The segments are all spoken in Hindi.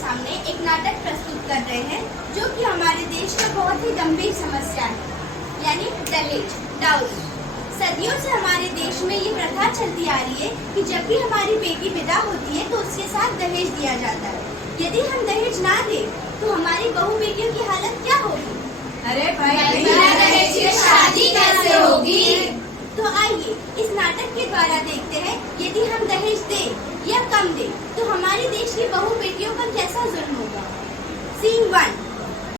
सामने एक नाटक प्रस्तुत कर रहे हैं जो कि हमारे देश में बहुत ही गंभीर समस्या है, यानी दहेज, डाउरी। सदियों से हमारे देश में ये प्रथा चलती आ रही है कि जब भी हमारी बेटी विदा होती है तो उसके साथ दहेज दिया जाता है। यदि हम दहेज ना दें तो हमारी बहू बेटियों की हालत क्या होगी? अरे भाई, बिना दहेज की शादी कैसे होगी? तो आइए इस नाटक के द्वारा देखते हैं, यदि हम दहेज दें या कम दें तो हमारे देश की बहू बेटियों पर कैसा जुल्म होगा। सीन 1।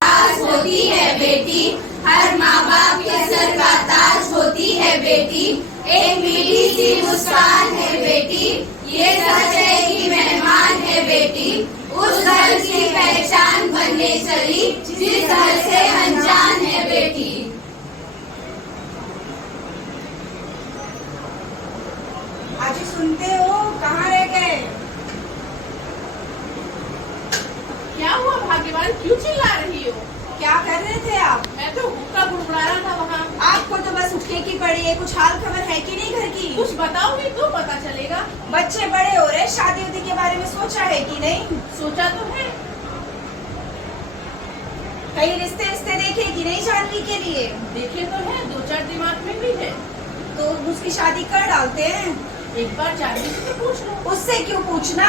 ताज होती है बेटी, हर माँ बाप के सर का ताज होती है बेटी। एक मीठी सी मुस्कान है बेटी, ये सच है कि मेहमान है बेटी। उस घर की पहचान बनने चली जिस घर से अनजान है बेटी। आज सुनते हो, कहाँ रह गए? क्या हुआ भाग्यवान, क्यों चिल्ला रही हो? क्या कर रहे थे आप? मैं तो हुक्का गुड़गुड़ा रहा था वहाँ। आपको तो बस हुक्के की पड़ी है, कुछ हाल खबर है कि नहीं घर की? कुछ बताओगी तो पता चलेगा। बच्चे बड़े हो रहे, शादी उदी के बारे में सोचा है कि नहीं? सोचा तो है। कहीं रिश्ते देखे कि नहीं जानवी के लिए? देखे तो है, 2-4 दिमाग में भी है। तो उसकी शादी कर डालते हैं। एक बार जानवी से तो पूछ लो। उससे क्यों पूछना?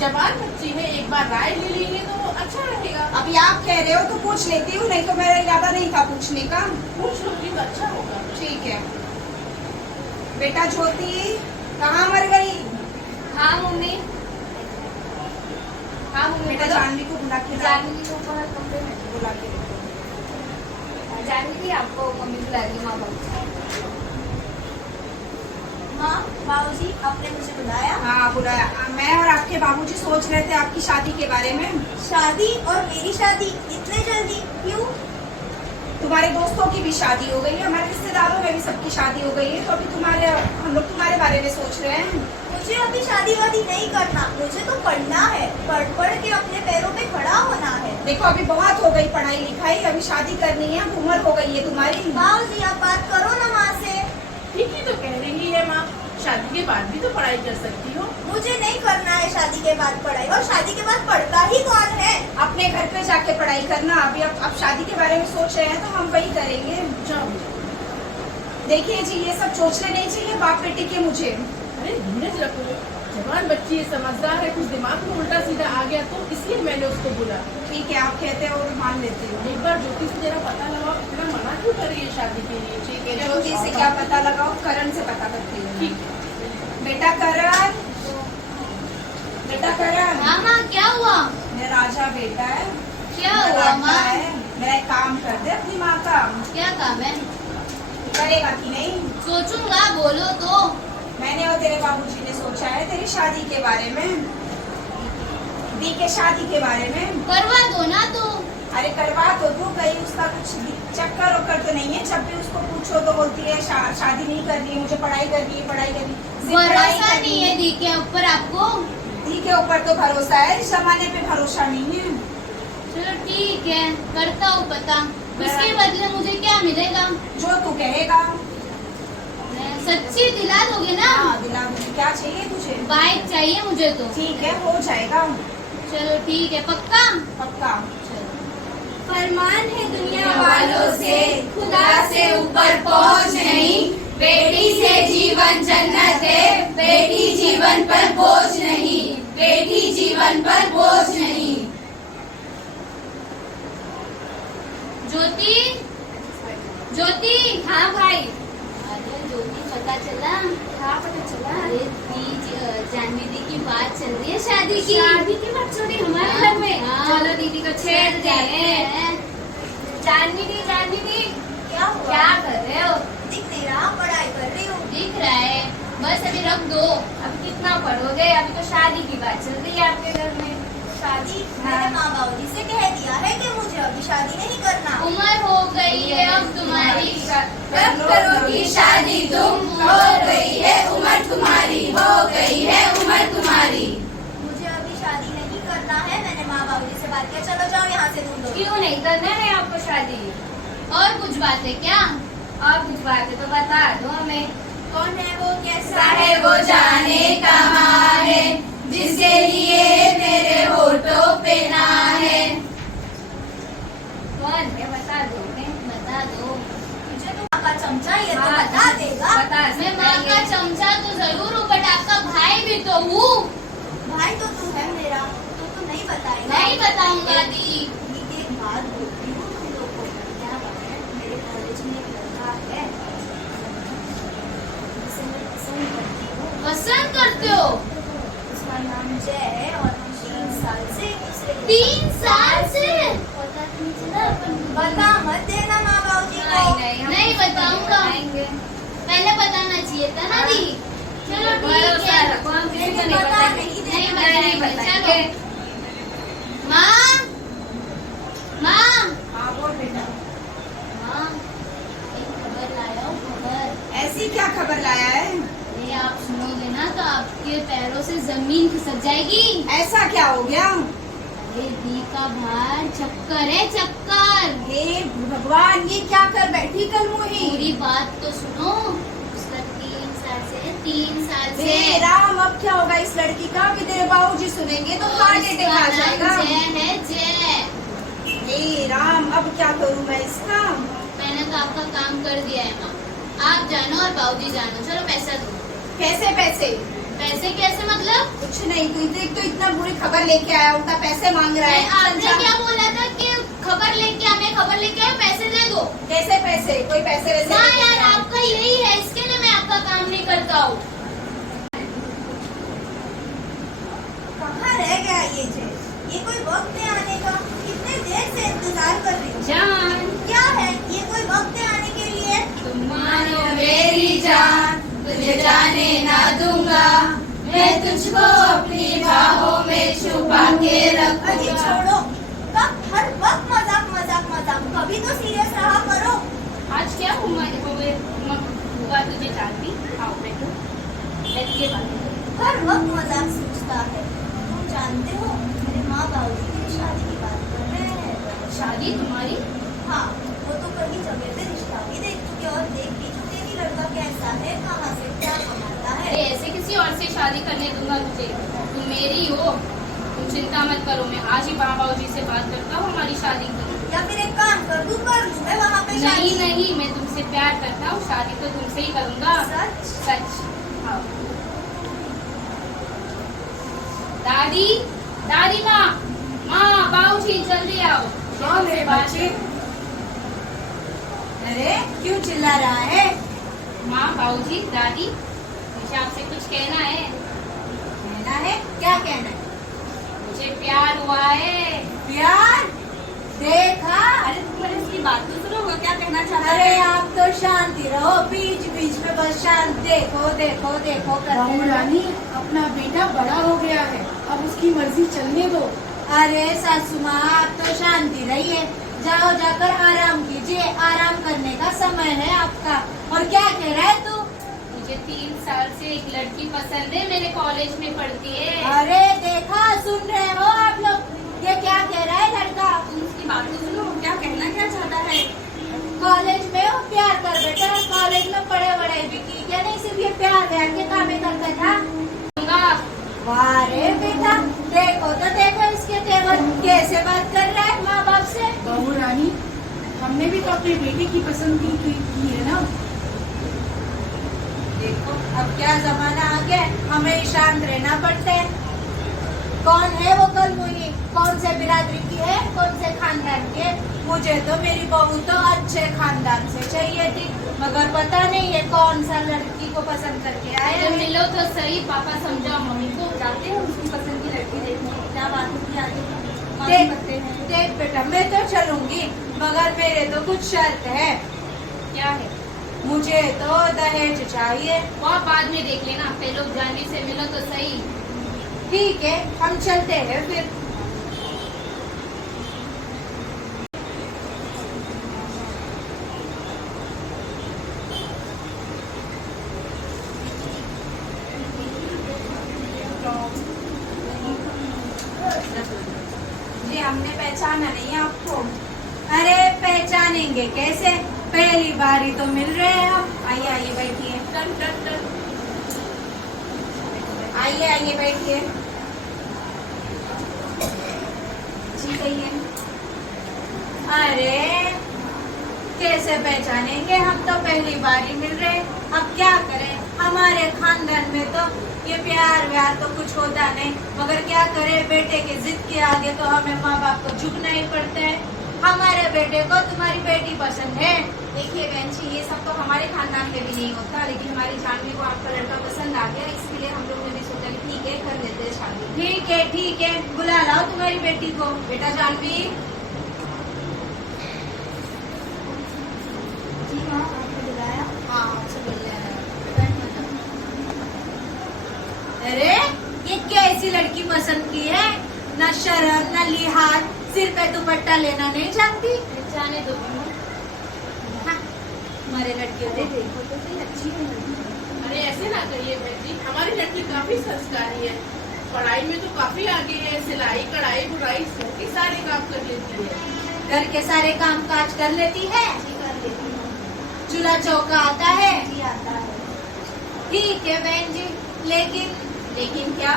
जवान बच्ची है, एक बार राय ले लेंगे तो अच्छा रहेगा। अभी आप कह रहे हो तो पूछ लेती हूँ, नहीं तो मेरा इरादा नहीं था पूछने का। पूछ लोगी तो अच्छा होगा। ठीक है। बेटा ज्योति कहाँ मर गई? हाँ मम्मी। हाँ मम्मी। बेटा जानवी को बुला के लाओ। जानवी को बाहर कमरे में बुला के लाओ। जानवी थी आपको मम्मी बुला रही माँ बाप। हाँ बाबूजी, आपने मुझे बुलाया? हाँ बुलाया। मैं और आपके बाबूजी सोच रहे थे आपकी शादी के बारे में। शादी? और मेरी शादी इतने जल्दी क्यों? तुम्हारे दोस्तों की भी शादी हो गई है, हमारे रिश्तेदारों में भी सबकी शादी हो गई है, तो अभी हम लोग तुम्हारे बारे में सोच रहे हैं। मुझे अभी शादी वादी नहीं करना, मुझे तो पढ़ना है, पढ़ के अपने पैरों पे खड़ा होना है। देखो अभी बहुत हो गई पढ़ाई लिखाई, अभी शादी करनी है, उम्र हो गई है तुम्हारी। बाबूजी आप बात करो ना माँ से। ठीक ही तो कह रही है माँ, शादी के बाद भी तो पढ़ाई कर सकती हो। मुझे नहीं करना है शादी के बाद पढ़ाई, और शादी के बाद पढ़ता ही कौन है? अपने घर पे जाके पढ़ाई करना। अभी अब शादी के बारे में सोच रहे हैं तो हम वही करेंगे। जाओ। देखिए जी, ये सब सोचने नहीं चाहिए बाप बेटी के मुझे। अरे धीरज रखो, जवान बच्ची है, समझदार है, कुछ दिमाग में उल्टा सीधा आ गया तो इसलिए मैंने उसको बोला। ठीक है, आप कहते हो और मान लेते हो। एक बार ज्योति से जरा पता लगाओ, इतना मना क्यों कर रही है शादी के लिए। ठीक है, ज्योति से क्या पता लगाओ? करण से पता करती हूँ। ठीक है। बेटा करण, बेटा करण। हाँ माँ, क्या हुआ? मेरा राजा बेटा है। क्या मेरा हुआ लड़का माँ? है। मेरा एक काम कर दे अपनी माँ का। क्या काम है? करेगा कि नहीं? सोचूंगा, बोलो तो। मैंने और तेरे बाबूजी ने सोचा है तेरी शादी के बारे में, दी के शादी के बारे में। करवा दो ना तो। अरे करवा तो तू, कहीं उसका कुछ चक्कर वक्कर तो नहीं है? जब भी उसको पूछो तो बोलती है शादी नहीं करनी है, मुझे पढ़ाई करनी है, पढ़ाई करनी है। भरोसा नहीं है दी के ऊपर आपको? दी के ऊपर तो भरोसा है, इस जमाने पे भरोसा नहीं है। चलो ठीक है, करता हूँ पता। उसके बदले मुझे क्या मिलेगा? जो तू कहेगा। सच्ची दिला दोगे ना? हाँ दिला दूंगी। क्या चाहिए तुझे? बाइक चाहिए मुझे तो। ठीक है, हो जाएगा। चलो ठीक है, पक्का? पक्का। फरमान है दुनिया वालों से, खुदा से ऊपर पहुँच नहीं। बेटी से जीवन जन्नत है, बेटी जीवन पर बोझ नहीं, बेटी जीवन पर बोझ नहीं। ज्योति, ज्योति। हाँ भाई। अरे ज्योति, पता चला? हाँ पता चला। अरे जानवी दी की बात चल रही है शादी की। शादी की बात चल रही है हमारे घर में। चलो दीदी को छेड़ दें। जानवी दी, क्या हुआ? क्या कर रहे हो? दिख नहीं रहा, पढ़ाई कर रही हूँ। दिख रहा है, बस अभी रख दो। अभी कितना पढ़ोगे? अभी तो शादी की बात चल रही है आपके घर में। शादी? मैंने माँ बाबूजी से कह दिया है कि मुझे अभी शादी नहीं करना। उम्र हो गई है अब तुम्हारी, कब करोगी शादी तुम? हो गई है उम्र तुम्हारी, हो गई है उम्र तुम्हारी। मुझे अभी शादी नहीं करना है, मैंने माँ बाबूजी से बात किया। चलो जाओ यहाँ से, दूर दो। क्यों नहीं करना है आपको शादी? और कुछ बात है क्या? और कुछ बात है तो बता दो हमें। कौन है वो, कैसा है वो, जाने कहाँ है, जिसके लिए मेरे होठों पे ना है। कौन है बता दो, बता दो। मुझे तो माँ का चमचा ये तो हाँ, बता देगा। बता मैं माँ सकता का है। चमचा तो जरूर हूँ, बट आपका भाई भी तो हूँ। भाई तो तू है मेरा, तो तू नहीं बताएगा। नहीं बताऊंगा दी। एक बात बोलती हूँ तुम लोग को, क्या बात है, मेरे कॉलेज में एक लड़का है जिसे मैं पसंद करती हूँ। पसंद करते हो? उसका नाम जय है और हम 3 साल से एक दूसरे को 3 साल से? पता नहीं चला। बता मत देना माँ बाबू जी को। हम नहीं बताऊंगा। बताएंगे। पहले बताना चाहिए था ना दी। चलो ठीक भरोसा है। रखो, हम किसी को लेकिन नहीं बता बताएंगे। नहीं नहीं देना। नहीं बताएंगे। बताएंगे। चलो माँ, माँ, हाँ बोल बेटा। माँ, एक खबर लाया हूँ, खबर। ऐसी क्या खबर लाया है? ये आप सुनोगे ना तो आपके पैरों से जमीन खिसक जाएगी। ऐसा क्या हो गया? ये दी का बाहर चक्कर है, चक्कर। हे भगवान, ये क्या कर बैठी कल मुही? पूरी बात तो सुनो। उसका 3 साल से, 3 साल से। हे राम, अब क्या होगा इस लड़की का? कि तेरे बाबूजी सुनेंगे तो हार्ट अटैक आ जाएगा। जय है, जय। हे राम, अब क्या करूँ मैं इसका? मैंने तो आपका काम कर दिया है माँ। आप जानो और बाबूजी जानो। चलो पैसा दो। कैसे पैसे? पैसे कैसे मतलब? कुछ नहीं, तू देख तो इतना बुरी खबर लेके आया, उनका पैसे मांग रहा है। आपने चल जा। क्या बोला था कि खबर लेके हमें खबर लेके आए, पैसे दे दो। कैसे पैसे? कोई पैसे वैसे हाँ नहीं यार, देता। आपका यही है, इसके लिए मैं आपका काम नहीं करता हूँ। कहाँ रह गया ये जय? ये कोई वक्त है आने का? कितने देर से इंतजार कर रही हूँ। जान क्या है ये, कोई वक्त है आने के लिए? तुम मानो मेरी जान, तुझे जाने ना दूंगा। मैं तुझको अपनी बाहों में छुपा के अरे रखूंगा। छोड़ो, कब हर वक्त मजाक मजाक मजाक, कभी तो सीरियस रहा करो। आज क्या हुआ तुझे जानती? आओ बैठो, बैठ के बात करो। हर वक्त मजाक सोचता है। तुम जानते हो मेरे माँ बाबू की शादी की बात कर रहे हैं। शादी तुम्हारी? हाँ, वो तो कहीं जगह पे रिश्ता भी देख चुके और देख भी चुके कि लड़का कैसा है, कहाँ से क्या कमाता है। अरे ऐसे किसी और से शादी करने दूंगा तुझे। तुम मेरी हो, तुम चिंता मत करो। मैं आज ही बाबा जी से बात करता हूँ हमारी शादी की। या फिर एक काम कर दूं मैं वहाँ पे नहीं शादी। नहीं, मैं तुमसे प्यार करता हूँ, शादी तो तुमसे ही करूंगा। सच? सच। हाँ। दादी, दादी माँ, माँ बाबूजी जल्दी आओ। हाँ मेरे बच्चे। अरे क्यों चिल्ला रहा है? माँ बाबूजी दादी, मुझे आपसे कुछ कहना है। कहना है? क्या कहना है? मुझे प्यार हुआ है। प्यार? देखा? अरे तुम पहले उसकी बात तो सुनो, वो क्या कहना चाहता अरे है। आप तो शांति रहो, बीच बीच में बस शांत देखो देखो देखो करते बाबू रहो। रानी, अपना बेटा बड़ा हो गया है, अब उसकी मर्जी चलने दो। अरे सासू माँ, आप तो शांति रहिए, जाओ जाकर आराम कीजिए, आराम करने का समय है आपका। और क्या कह रहा है तू? मुझे 3 साल से एक लड़की पसंद है, मेरे कॉलेज में पढ़ती है। अरे देखा, सुन रहे हो आप लोग, ये क्या कह रहा है लड़का? तुम उसकी बात तो सुनो, क्या कहना क्या चाहता है। कॉलेज में वो प्यार कर बेटा, कॉलेज में पढ़े वढ़ाई भी की क्या? नहीं, सिर्फ ये प्यार व्यार के कामें करता था। वाह रे बेटा, देखो तो देखो इसके तेवर कैसे बात कर रहा है माँ बाप से। बाबू रानी, हमने भी तो अपने बेटे की पसंद की है ना। देखो अब क्या जमाना आ गया, हमें शांत रहना पड़ता है। कौन है वो कल मुही? कौन से बिरादरी की है? कौन से खानदान की है? मुझे तो मेरी बहू तो अच्छे खानदान से चाहिए थी, मगर पता नहीं है कौन सा लड़की को पसंद करके आया जब है। मिलो तो सही, पापा समझाओ मम्मी को। जाते हैं उसकी पसंद की लड़की देखने, क्या बात होती आगे देख करते हैं। देख बेटा, मैं तो चलूंगी, मगर मेरे तो कुछ शर्त है। क्या है? मुझे तो दहेज चाहिए। वो आप बाद में देख लेना, पहले लोग जानवी से मिलो तो सही। ठीक है, हम चलते हैं फिर। जी हमने पहचाना नहीं आपको। अरे पहचानेंगे कैसे, पहली बार ही तो मिल रहे हैं हम। आइए आइए बैठिए, आइए आइए बैठिए। सी सही है। अरे कैसे पहचानेंगे, हम तो पहली बार ही मिल रहे। अब क्या करें, हमारे खानदान में तो ये प्यार व्यार तो कुछ होता नहीं, मगर क्या करें, बेटे के जिद के आगे तो हमें माँ बाप को झुकना ही पड़ता है। हमारे बेटे को तुम्हारी बेटी पसंद है। देखिए बहन जी, ये सब तो हमारे खानदान में भी नहीं होता, लेकिन हमारी जानवी को आपका लड़का पसंद आ गया, इसके लिए हम लोग ने भी सोचा कि ठीक है कर देते हैं शादी। ठीक है, बुला लाओ तुम्हारी बेटी को। बेटा जानवी। जी हाँ, आपने बुलाया? हाँ, आपसे मिल रहा है। अरे ये कैसी लड़की पसंद की है, न शर्म न लिहाज, सिर पे दुपट्टा लेना नहीं जानती। जाने दो। हमारे लड़कियों को देखो तो सही, अच्छी है लड़की। अरे ऐसे ना कहिए बहन जी, हमारी लड़की काफी संस्कारी है, पढ़ाई में तो काफी आगे है, सिलाई कढ़ाई बुनाई सबके सारे काम कर लेती है। घर के सारे काम काज कर लेती है, जी कर लेती हूँ। चूल्हा चौका आता है। जी आता है। ठीक है बहन जी, लेकिन क्या?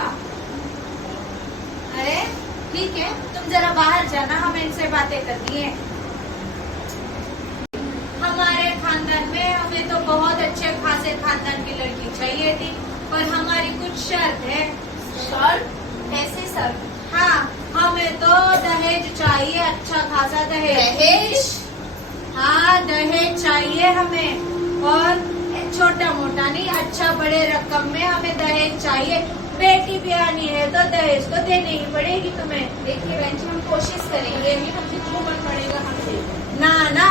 अरे ठीक है, तुम जरा बाहर जाना, हम इनसे बातें करनी है। हमारे खानदान में हमें तो बहुत अच्छे खासे खानदान की लड़की चाहिए थी, पर हमारी कुछ शर्त है। सर कैसे सर? हाँ, हमें तो दहेज चाहिए, अच्छा खासा दहेज। हाँ, दहेज चाहिए हमें, और छोटा मोटा नहीं, अच्छा बड़े रकम में हमें दहेज चाहिए। बेटी भी आनी है तो दहेज तो देनी ही पड़ेगी तुम्हें। देखिए बहन जी, हम कोशिश करेंगे। हमसे जो मन पड़ेगा हमसे। ना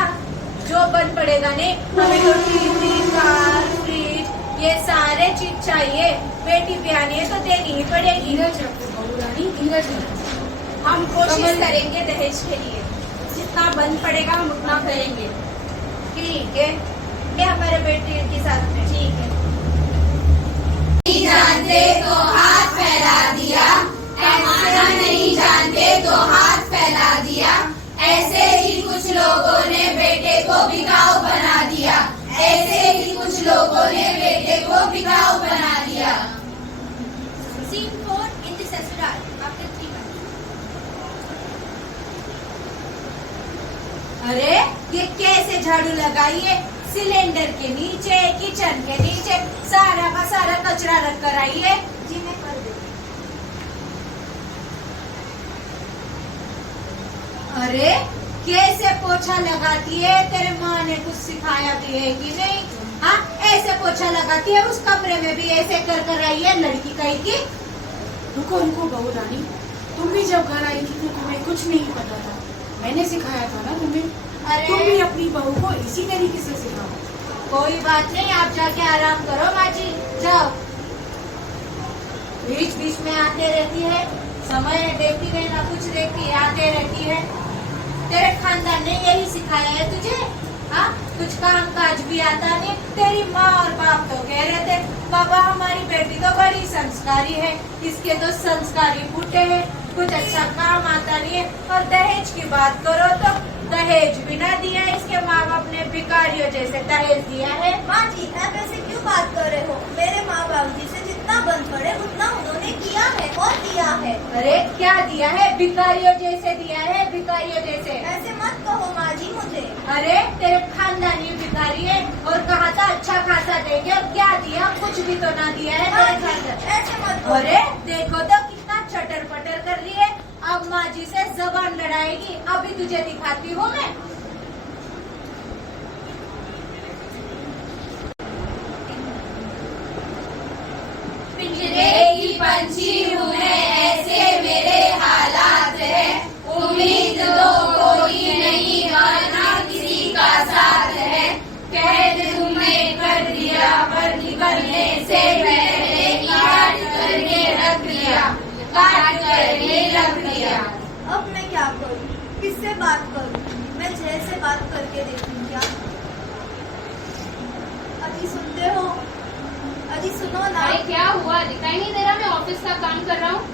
जो बन पड़ेगा नहीं, हमें तो टीवी, कार, फ्रिज, ये सारे चीज चाहिए। बेटी भी आनी है तो देनी ही पड़ेगी। धीरज रखो बहू रानी, धीरज रखो। हम कोशिश करेंगे दहेज के लिए, जितना बन पड़ेगा हम उतना करेंगे। ठीक है, ये हमारे बेटी के साथ में। ठीक है। नहीं जानते तो हाथ फैला दिया, ऐसा नहीं जानते तो हाथ फैला दिया। ऐसे ही कुछ लोगों ने बेटे को बिकाऊ बना दिया, ऐसे ही कुछ लोगों ने बेटे को बिकाऊ बना दिया। Scene 4 in the ससुराल, after 3 months. अरे ये कैसे झाड़ू लगाई है, सिलेंडर के नीचे, किचन के नीचे सारा का सारा कचरा रख कर आई है। जी मैं कर दूंगी। अरे कैसे पोछा लगाती है, तेरे माँ ने कुछ सिखाया भी है कि नहीं? हाँ, ऐसे पोछा लगाती है, उस कमरे में भी ऐसे कर आई है लड़की कहीं की। रुको बहू रानी, तुम भी जब घर आई थी तो तुम्हें कुछ नहीं पता था, मैंने सिखाया था ना तुम्हें। अरे तुम भी अपनी बहू को इसी तरीके से सिखाओ। कोई बात नहीं, आप जाके आराम करो माँ जी, जाओ। बीच बीच में आते रहती है, समय देखती नहीं ना कुछ देखती है, आते रहती है। तेरे खानदान ने यही सिखाया है तुझे? हाँ, कुछ काम काज भी आता नहीं। तेरी माँ और बाप तो कह रहे थे बाबा हमारी बेटी तो बड़ी संस्कारी है, इसके तो संस्कारी फूटे हैं, कुछ अच्छा काम आता नहीं है। और दहेज की बात करो तो दहेज भी ना दिया, इसके माँ बाप ने भिखारियों जैसे दहेज दिया है। माँ जी, आप ऐसे क्यों बात कर रहे हो? मेरे माँ बाप जी से जितना बन पड़े उतना उन्होंने किया है और दिया है। अरे क्या दिया है? भिखारियों जैसे दिया है, भिखारियों जैसे। ऐसे मत कहो माँ जी मुझे। अरे तेरे खानदानी भिखारी है, और कहा था अच्छा खासा देंगे, और क्या दिया? कुछ भी तो ना दिया है माँ तेरे जी, खानदान। ऐसे मत कहो। अरे देखो तो कितना चटर पटर कर रही है, अब माँ जी से जबान लड़ाएगी। अभी तुझे दिखाती हूँ मैं। पिंजरे की पंछी हूँ मैं, ऐसे मेरे हालात है। उम्मीद तो कोई नहीं वरना किसी का साथ है। कैद तुमने कर दिया पर निकलने से पहले काट करके रख दिया, काट करके रख दिया। अब मैं क्या करूँ? किससे बात करूँ? मैं जय से बात करके देखूँ क्या? अजी सुनते हो? अजी सुनो ना। अरे क्या हुआ, दिखाई नहीं दे रहा? मैं ऑफिस का काम कर रहा हूँ।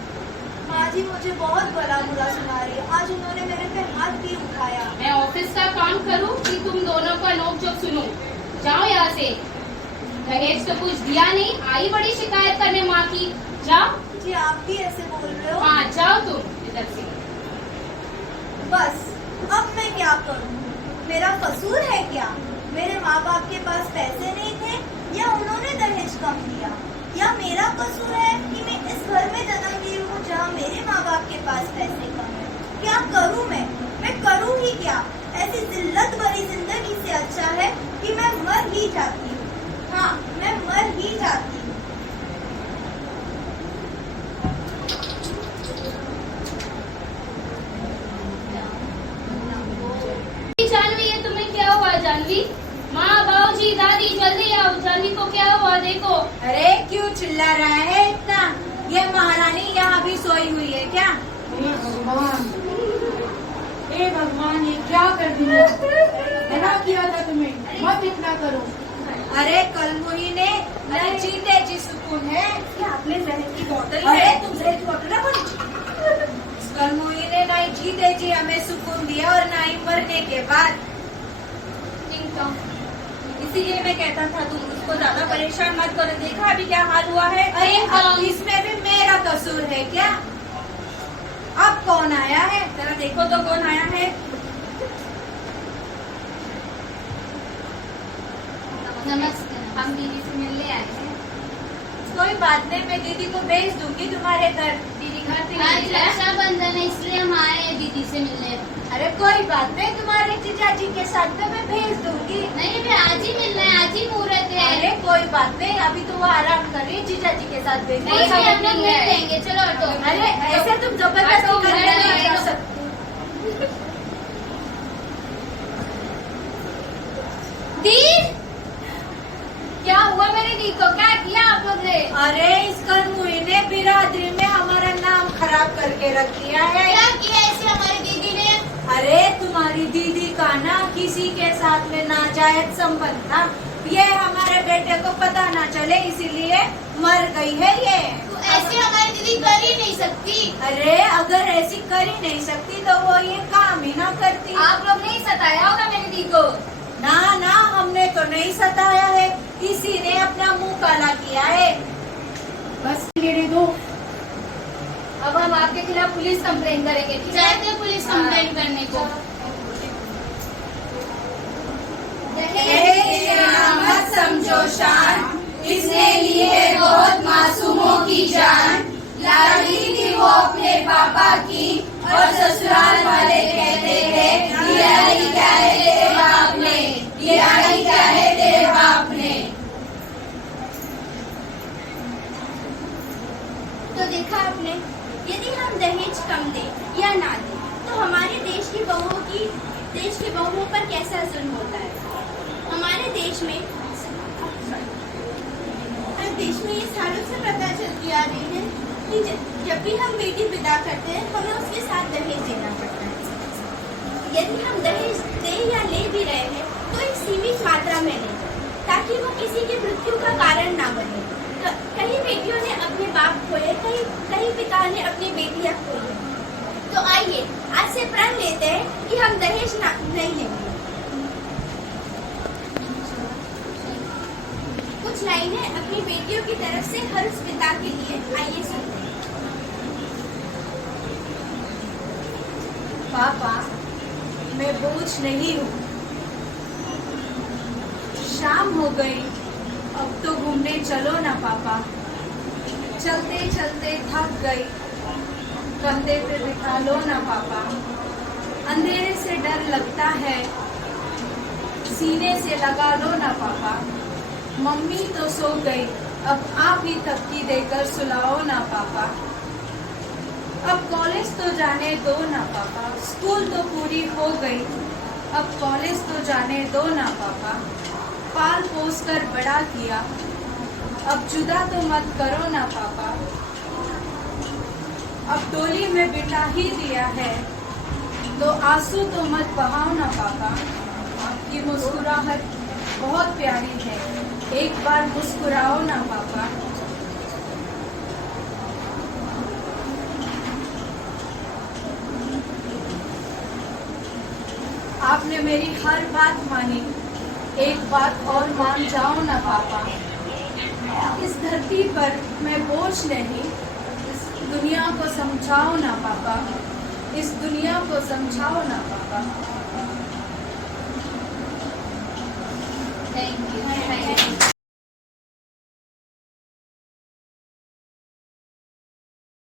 माँ जी मुझे बहुत भला बुरा सुना रही है। आज उन्होंने मेरे पे हाथ भी उठाया। मैं ऑफिस का काम करूँ कि तुम दोनों का नोक-झोंक सुनूं? जाओ यहाँ से। दहेज तो कुछ दिया नहीं, आई बड़ी शिकायत करने माँ की। जाओ। जी आप भी ऐसे बोल रहे हो? हाँ जाओ तुम इधर से। बस अब मैं क्या करूं? मेरा कसूर है क्या? मेरे माँ बाप के पास पैसे नहीं थे या उन्होंने दहेज कम दिया? या मेरा कसूर है कि मैं इस घर में जन्म ली हूँ जहाँ मेरे माँ बाप के पास पैसे कम है? क्या करूँ मैं करूँ ही क्या? ऐसी जिल्लत भरी जिंदगी से अच्छा है कि मैं मर ही जाती हूँ। हाँ, मैं मर ही जाती हूँ। जानवी, ये तुम्हें क्या हुआ जानवी? माँ, बाबूजी, दादी, जल्दी आओ, जानवी को क्या हुआ देखो। अरे क्यों चिल्ला रहा है इतना? ये महारानी यहाँ भी सोई हुई है क्या? हे भगवान, ये क्या कर दिया? मना किया था तुम्हें, मत इतना करो। अरे कलमुही ने न जीते जी सुकून है। आपने जहर की बोतल अरे तुम जहर की बोतल ना बोली। कलमुही ने ना ही जीते जी हमें सुकून दिया और ना ही मरने के बाद। इसीलिए मैं कहता था तुम उसको ज्यादा परेशान मत करो। देखा अभी क्या हाल हुआ है? अरे अब इसमें भी मेरा कसूर है क्या? अब कौन आया है? जरा देखो तो कौन आया है। नमस्ते, हम दीदी से मिलने आए हैं। कोई बात नहीं, मैं दीदी को भेज दूंगी तुम्हारे घर। दीदी घर पे आज नहीं है। रक्षाबंधन है इसलिए हम आए हैं दीदी से मिलने। अरे कोई बात नहीं, तुम्हारे जीजा जी के साथ में मैं भेज दूंगी। नहीं, फिर आज ही मिलना है, आज ही मुहूर्त है। अरे कोई बात नहीं, अभी तो वो आराम कर रही है, जीजा जी के साथ भेज नहीं, दूंगी। हम लोग मिल लेंगे। चलो ऑटो। अरे ऐसे तुम जबरदस्ती ऑटो करके में नहीं जा नहीं सकती। दी, क्या हुआ मेरी दी को? क्या किया आप लोग ने? अरे इस कलमुही ने बिरादरी में हमारा नाम खराब करके रख दिया है। क्या किया ऐसे हमारी दीदी ने? अरे तुम्हारी दीदी का ना किसी के साथ में नाजायज संबंध था। ये हमारे बेटे को पता ना चले इसीलिए मर गई है ये। तो ऐसे हमारी दीदी कर ही नहीं सकती। अरे अगर ऐसी कर ही नहीं सकती तो वो ये काम ही ना करती। आप लोग नहीं सताया होगा मेरी दी को? ना ना, हमने तो नहीं सताया है, इसी ने अपना मुंह काला किया है। बस लेने दो। अब हम आपके खिलाफ पुलिस कंप्लेन करेंगे। चाहते पुलिस कंप्लेन करने को? मत समझो शान, इसने ली है बहुत मासूमों की जान। लाड़ी थी वो अपने पापा की और ससुराल वाले कहते हैं दियाली क्या है तेरे बाप ने, दियाली क्या है तेरे बाप ने। तो देखा आपने, यदि हम दहेज कम दें या ना दें तो हमारे देश की बहुओं पर कैसा जुल्म होता है। हमारे देश में ये सालों से प्रथा चलती आ रही है कि जब भी हम बेटी विदा करते हैं हमें उसके साथ दहेज देना पड़ता है। यदि हम दहेज दे या ले भी रहे हैं तो एक सीमित मात्रा में लें ताकि वो किसी की मृत्यु का कारण ना बने। कई बेटियों ने अपने बाप खोए, कई पिता ने अपनी बेटियां खोई। तो आइए आज से प्रण लेते हैं कि हम दहेज नहीं लेंगे। कुछ लाइनें अपनी बेटियों की तरफ से हर उस पिता के लिए, आइए सुनते हैं। पापा, मैं बोझ नहीं हूँ। शाम हो गई, अब तो घूमने चलो ना पापा। चलते चलते थक गई, कंधे पे बिठा लो ना पापा। अंधेरे से डर लगता है, सीने से लगा लो ना पापा। मम्मी तो सो गई, अब आप ही थपकी देकर सुलाओ ना पापा। अब कॉलेज तो जाने दो ना पापा, स्कूल तो पूरी हो गई, अब कॉलेज तो जाने दो ना पापा। पाल पोस कर बड़ा किया, अब जुदा तो मत करो ना पापा। अब डोली में बिठा ही दिया है, तो आंसू तो मत बहाओ ना पापा। आपकी मुस्कुराहट बहुत प्यारी है, एक बार मुस्कुराओ ना पापा। आपने मेरी हर बात मानी, एक बात और मान जाओ ना पापा। इस धरती पर मैं बोझ नहीं, इस दुनिया को समझाओ ना पापा। इस दुनिया को समझाओ ना पापा। Thank you.